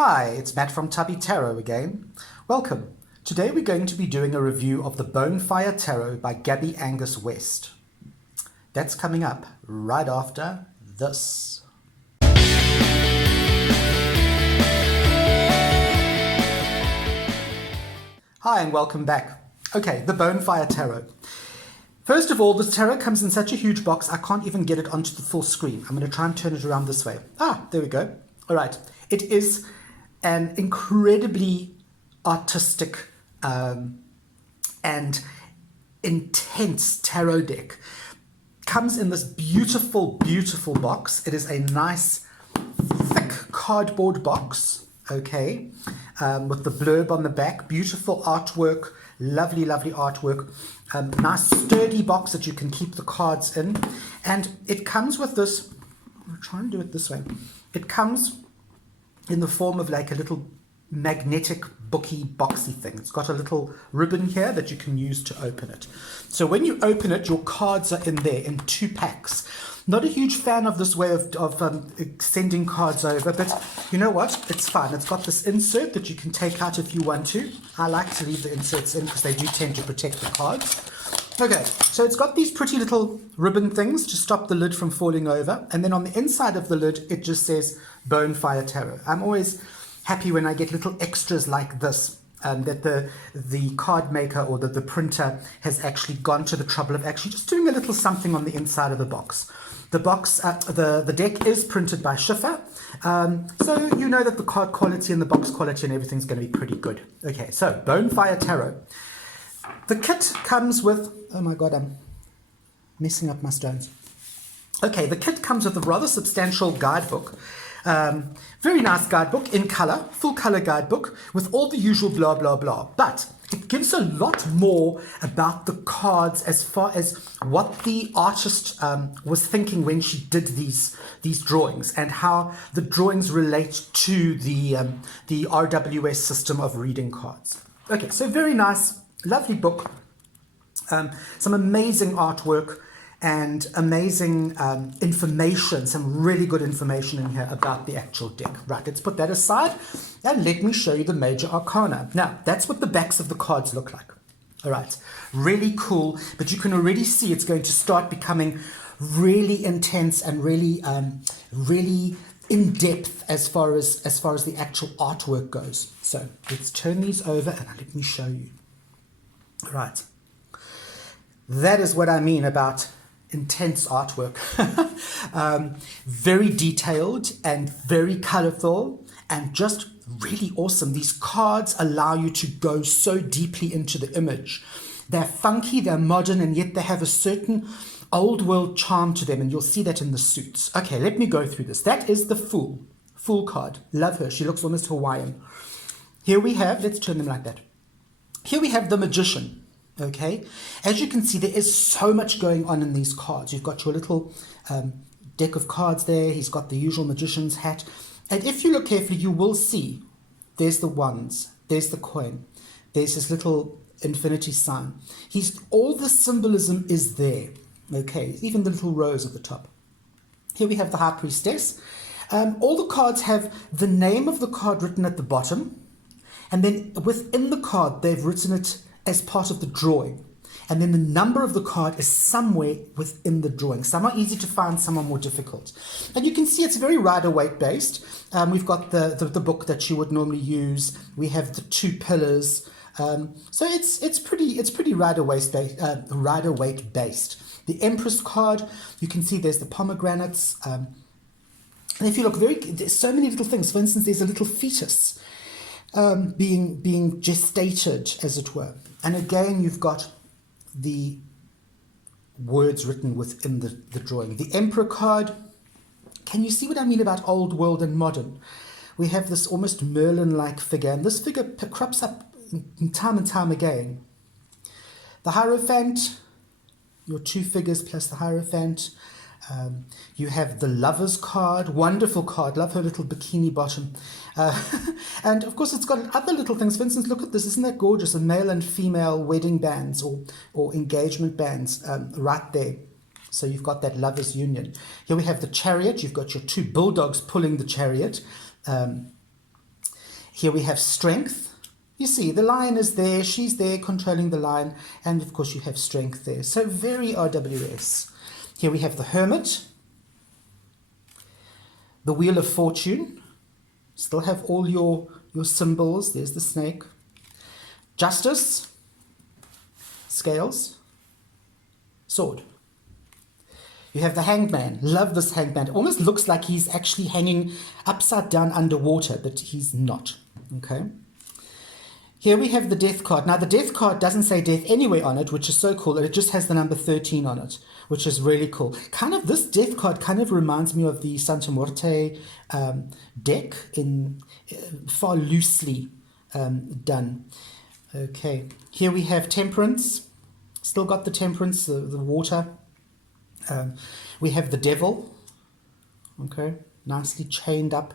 Hi, it's Matt from Tubby Tarot again. Welcome. Today we're going to be doing a review of the Bonefire Tarot by Gabby Angus West. That's coming up right after this. Hi and welcome back. Okay, the Bonefire Tarot. First of all, this tarot comes in such a huge box, I can't even get it onto the full screen. I'm going to try and turn it around this way. There we go. All right. It is an incredibly artistic and intense tarot deck. Comes in this beautiful, beautiful box. It is a nice, thick cardboard box, okay, with the blurb on the back. Beautiful artwork, lovely, lovely artwork. Nice sturdy box that you can keep the cards in. And it comes with this, I'll try and do it this way. It comes in the form of like a little magnetic booky boxy thing. It's got a little ribbon here that you can use to open it. So when you open it, your cards are in there in 2 packs. Not a huge fan of this way of sending cards over, but you know what? It's fine. It's got this insert that you can take out if you want to. I like to leave the inserts in because they do tend to protect the cards. Okay, so it's got these pretty little ribbon things to stop the lid from falling over. And then on the inside of the lid, it just says Bonefire Tarot. I'm always happy when I get little extras like this, that the card maker or the printer has actually gone to the trouble of actually just doing a little something on the inside of the box. The box, the deck is printed by Schiffer, so you know that the card quality and the box quality and everything's going to be pretty good. Okay, so Bonefire Tarot. The kit comes with, oh my god, I'm messing up my stones. Okay, the kit comes with a rather substantial guidebook. Very nice guidebook in color, full color guidebook with all the usual blah, blah, blah. But it gives a lot more about the cards as far as what the artist was thinking when she did these drawings and how the drawings relate to the RWS system of reading cards. Okay, so very nice, lovely book. Some amazing artwork and amazing information, some really good information in here about the actual deck. Right, let's put that aside and let me show you the major arcana. Now, that's what the backs of the cards look like. All right, really cool, but you can already see it's going to start becoming really intense and really, really in depth as far as the actual artwork goes. So let's turn these over and let me show you. All right, that is what I mean about intense artwork. Very detailed and very colorful and just really awesome. These cards allow you to go so deeply into the image. They're funky, they're modern, and yet they have a certain old world charm to them, and you'll see that in the suits. Okay, let me go through this. That is the Fool card. Love her. She looks almost Hawaiian. Here we have, let's turn them like that. Here we have the Magician. Okay, as you can see, there is so much going on in these cards. You've got your little deck of cards there. He's got the usual magician's hat. And if you look carefully, you will see there's the wands, there's the coin, there's his little infinity sign. All the symbolism is there. Okay, even the little rose at the top. Here we have the High Priestess. All the cards have the name of the card written at the bottom. And then within the card, they've written it as part of the drawing. And then the number of the card is somewhere within the drawing. Some are easy to find, some are more difficult. And you can see it's very Rider-Waite based. We've got the book that you would normally use. We have the 2 pillars. So it's pretty Rider-Waite based. The Empress card, you can see there's the pomegranates. And if you look there's so many little things. For instance, there's a little fetus being gestated, as it were. And again, you've got the words written within the drawing. The Emperor card, can you see what I mean about old world and modern? We have this almost Merlin-like figure, and this figure crops up time and time again. The Hierophant, your 2 figures plus the Hierophant. You have the Lovers card, wonderful card, love her little bikini bottom. And of course it's got other little things. For instance, look at this, isn't that gorgeous? A male and female wedding bands or engagement bands right there. So you've got that Lovers union. Here we have the Chariot, you've got your 2 bulldogs pulling the chariot. Here we have strength. You see, the lion is there, she's there controlling the lion, and of course you have strength there. So very RWS. Here we have the hermit, the wheel of fortune. Still have all your symbols. There's the snake. Justice, scales, sword. You have the hanged man. Love this hanged man. It almost looks like he's actually hanging upside down underwater, but he's not. Okay. Here we have the death card. Now the death card doesn't say death anywhere on it, which is so cool. It just has the number 13 on it, which is really cool. Kind of this death card kind of reminds me of the Santa Muerte deck, in far loosely done. Okay, here we have temperance. Still got the temperance, the water. We have the devil. Okay, nicely chained up.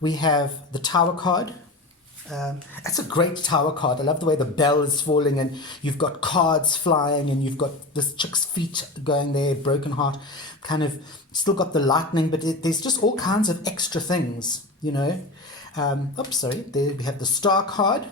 We have the tower card. That's a great tower card. I love the way the bell is falling and you've got cards flying and you've got this chick's feet going there, broken heart, kind of still got the lightning, but there's just all kinds of extra things, you know. Oops, sorry. There we have the star card.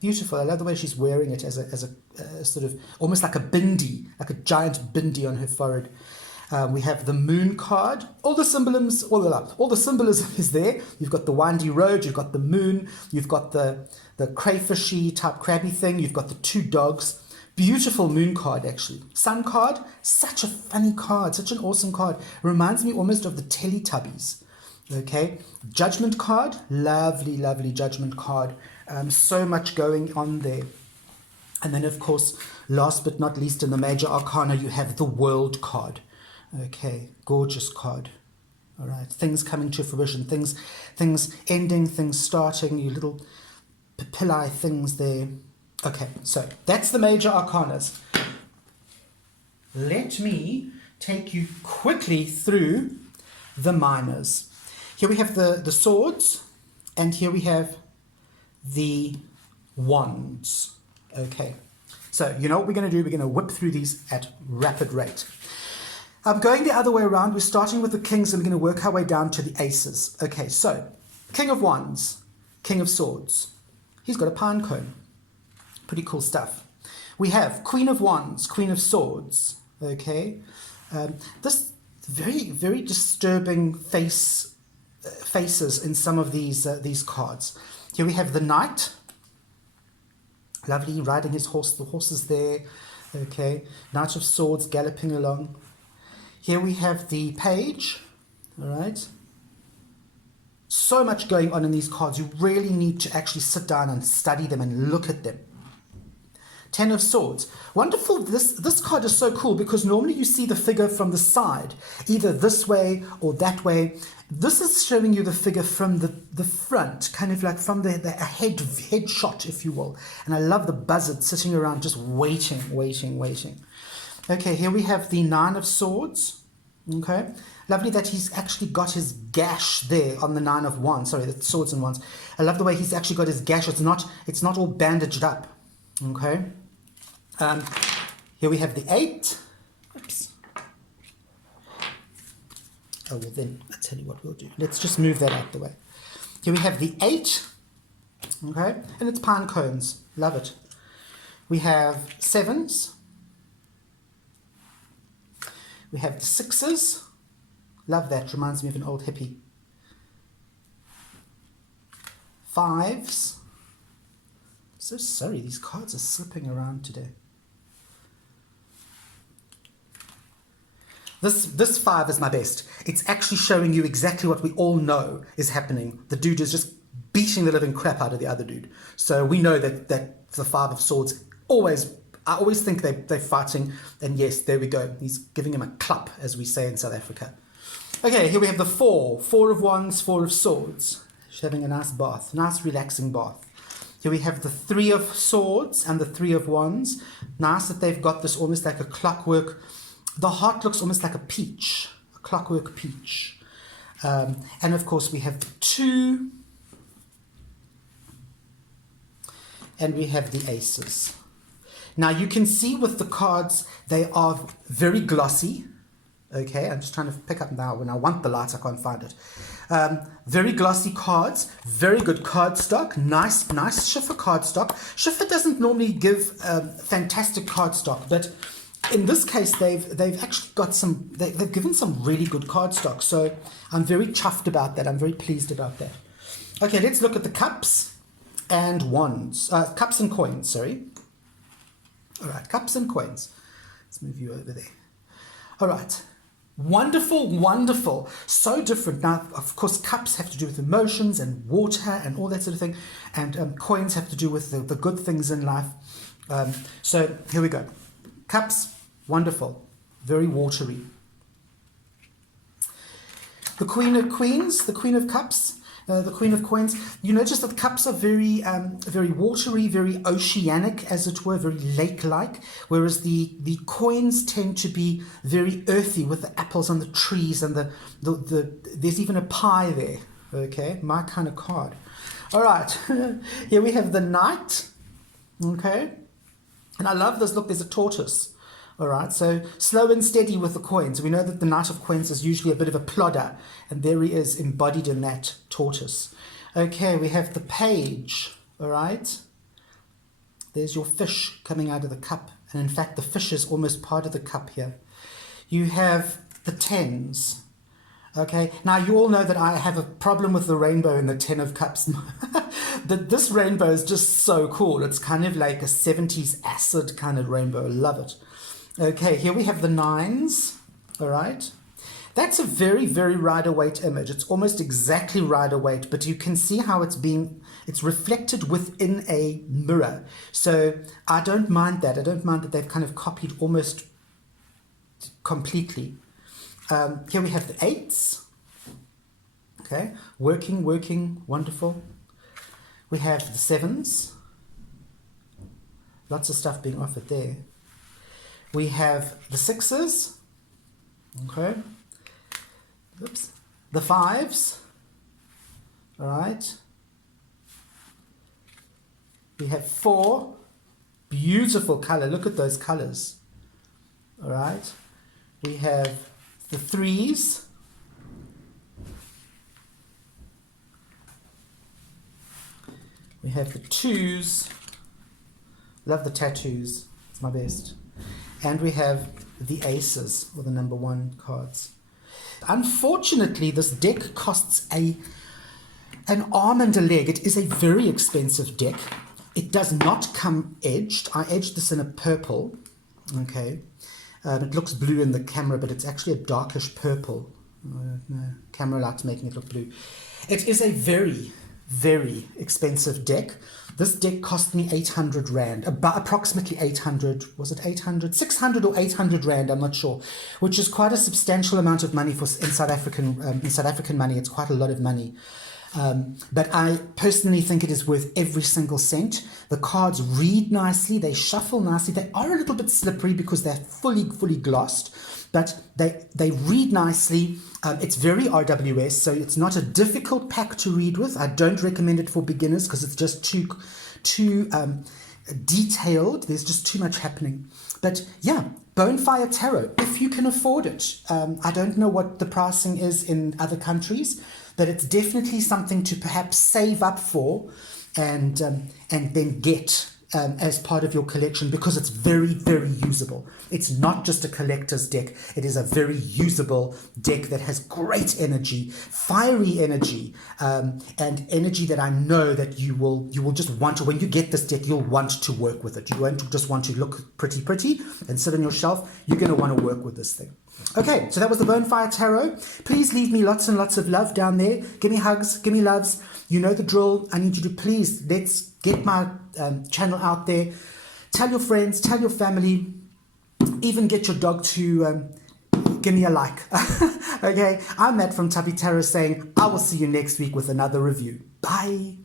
Beautiful. I love the way she's wearing it as a sort of almost like a bindi, like a giant bindi on her forehead. We have the moon card. All the symbolism is there. You've got the windy road, you've got the moon, you've got the crayfishy type crabby thing, you've got the two dogs. Beautiful moon card, actually. Sun card, such a funny card, such an awesome card. Reminds me almost of the Teletubbies. Okay, judgment card, lovely, lovely judgment card. So much going on there. And then, of course, last but not least, in the major arcana, you have the world card. Okay, gorgeous card. All right, things coming to fruition, things ending, things starting, you little papillae things there. Okay, so that's the major arcanas. Let me take you quickly through the minors. Here we have the swords, and here we have the wands. Okay, so you know what we're going to do? We're going to whip through these at rapid rate. I'm going the other way around. We're starting with the kings and we're going to work our way down to the aces. Okay, so King of Wands, King of Swords. He's got a pine cone. Pretty cool stuff. We have Queen of Wands, Queen of Swords. Okay, this very, very disturbing faces in some of these cards. Here we have the Knight. Lovely, riding his horse. The horse is there. Okay, Knight of Swords galloping along. Here we have the page, all right. So much going on in these cards. You really need to actually sit down and study them and look at them. Ten of Swords. Wonderful. This card is so cool because normally you see the figure from the side, either this way or that way. This is showing you the figure from the front, kind of like from the head shot, if you will. And I love the buzzard sitting around just waiting. Okay, here we have the Nine of Swords. Okay, lovely that he's actually got his gash there on the Nine of Wands. Sorry, that's Swords and Wands. I love the way he's actually got his gash. It's not all bandaged up. Okay. Here we have the 8. Oops. Oh, well then, I'll tell you what we'll do. Let's just move that out the way. Here we have the 8. Okay, and it's pine cones. Love it. We have 7s. We have the 6s. Love that. Reminds me of an old hippie. 5s. So sorry, these cards are slipping around today. This 5 is my best. It's actually showing you exactly what we all know is happening. The dude is just beating the living crap out of the other dude. So we know that the 5 of Swords I always think they're fighting, and yes, there we go. He's giving him a clap, as we say in South Africa. Okay, here we have the 4. 4 of Wands, 4 of Swords. She's having a nice bath, nice relaxing bath. Here we have the 3 of Swords and the 3 of Wands. Nice that they've got this almost like a clockwork. The heart looks almost like a peach, a clockwork peach. And of course we have the 2. And we have the aces. Now you can see with the cards, they are very glossy, Okay, I'm just trying to pick up now. When I want the light, I can't find it. Very glossy cards, very good card stock, nice Schiffer card stock. Schiffer doesn't normally give fantastic card stock, but in this case, they've actually got some. They've given some really good card stock. So I'm very chuffed about that. I'm very pleased about that. Okay, let's look at the cups and wands, cups and coins. Sorry. All right, cups and coins. Let's move you over there. All right. Wonderful, wonderful. So different. Now, of course, cups have to do with emotions and water and all that sort of thing. And coins have to do with the good things in life. So here we go. Cups, wonderful. Very watery. The Queen of Queens, the Queen of Cups, the Queen of Coins. You notice that the cups are very watery, very oceanic, as it were, very lake-like, whereas the coins tend to be very earthy with the apples on the trees and the there's even a pie there. Okay, my kind of card. All right, here we have the Knight. Okay, and I love this. Look, there's a tortoise. All right, so slow and steady with the coins. We know that the Knight of Coins is usually a bit of a plodder, and there he is embodied in that tortoise. Okay, we have the Page. All right, there's your fish coming out of the cup, and in fact, the fish is almost part of the cup here. You have the Tens. Okay, now you all know that I have a problem with the rainbow in the Ten of Cups. This rainbow is just so cool. It's kind of like a 70s acid kind of rainbow. I love it. Okay, here we have the Nines, all right. That's a very, very Rider-Waite image. It's almost exactly Rider-Waite, but you can see how it's reflected within a mirror. So I don't mind that. I don't mind that they've kind of copied almost completely. Here we have the Eights, okay, working, wonderful. We have the Sevens, lots of stuff being offered there. We have the Sixes, okay, oops, the Fives, all right. We have 4, beautiful color, look at those colors, all right. We have the 3s, we have the 2s, love the tattoos, it's my best. And we have the Aces, or the number 1 cards. Unfortunately, this deck costs an arm and a leg. It is a very expensive deck. It does not come edged. I edged this in a purple. Okay. It looks blue in the camera, but it's actually a darkish purple. Camera light's making it look blue. It is a very, very expensive deck. This deck cost me 800 Rand, about approximately 800, was it 800? 600 or 800 Rand, I'm not sure, which is quite a substantial amount of money in South African money. It's quite a lot of money. But I personally think it is worth every single cent. The cards read nicely, they shuffle nicely. They are a little bit slippery because they're fully glossed, but they read nicely. It's very RWS, so it's not a difficult pack to read with. I don't recommend it for beginners because it's just too detailed. There's just too much happening. But yeah, Bonefire Tarot, if you can afford it. I don't know what the pricing is in other countries, but it's definitely something to perhaps save up for and then get as part of your collection, because it's very, very usable. It's not just a collector's deck. It is a very usable deck that has great energy, fiery energy, and energy that I know that you will just want to, when you get this deck, you'll want to work with it. You won't just want to look pretty and sit on your shelf. You're going to want to work with this thing. Okay, so that was the Bonefire Tarot. Please leave me lots and lots of love down there. Give me hugs, give me loves. You know the drill. I need you to please, let's get my channel out there. Tell your friends, tell your family, even get your dog to give me a like. Okay, I'm Matt from Tubby Tarot saying I will see you next week with another review. Bye.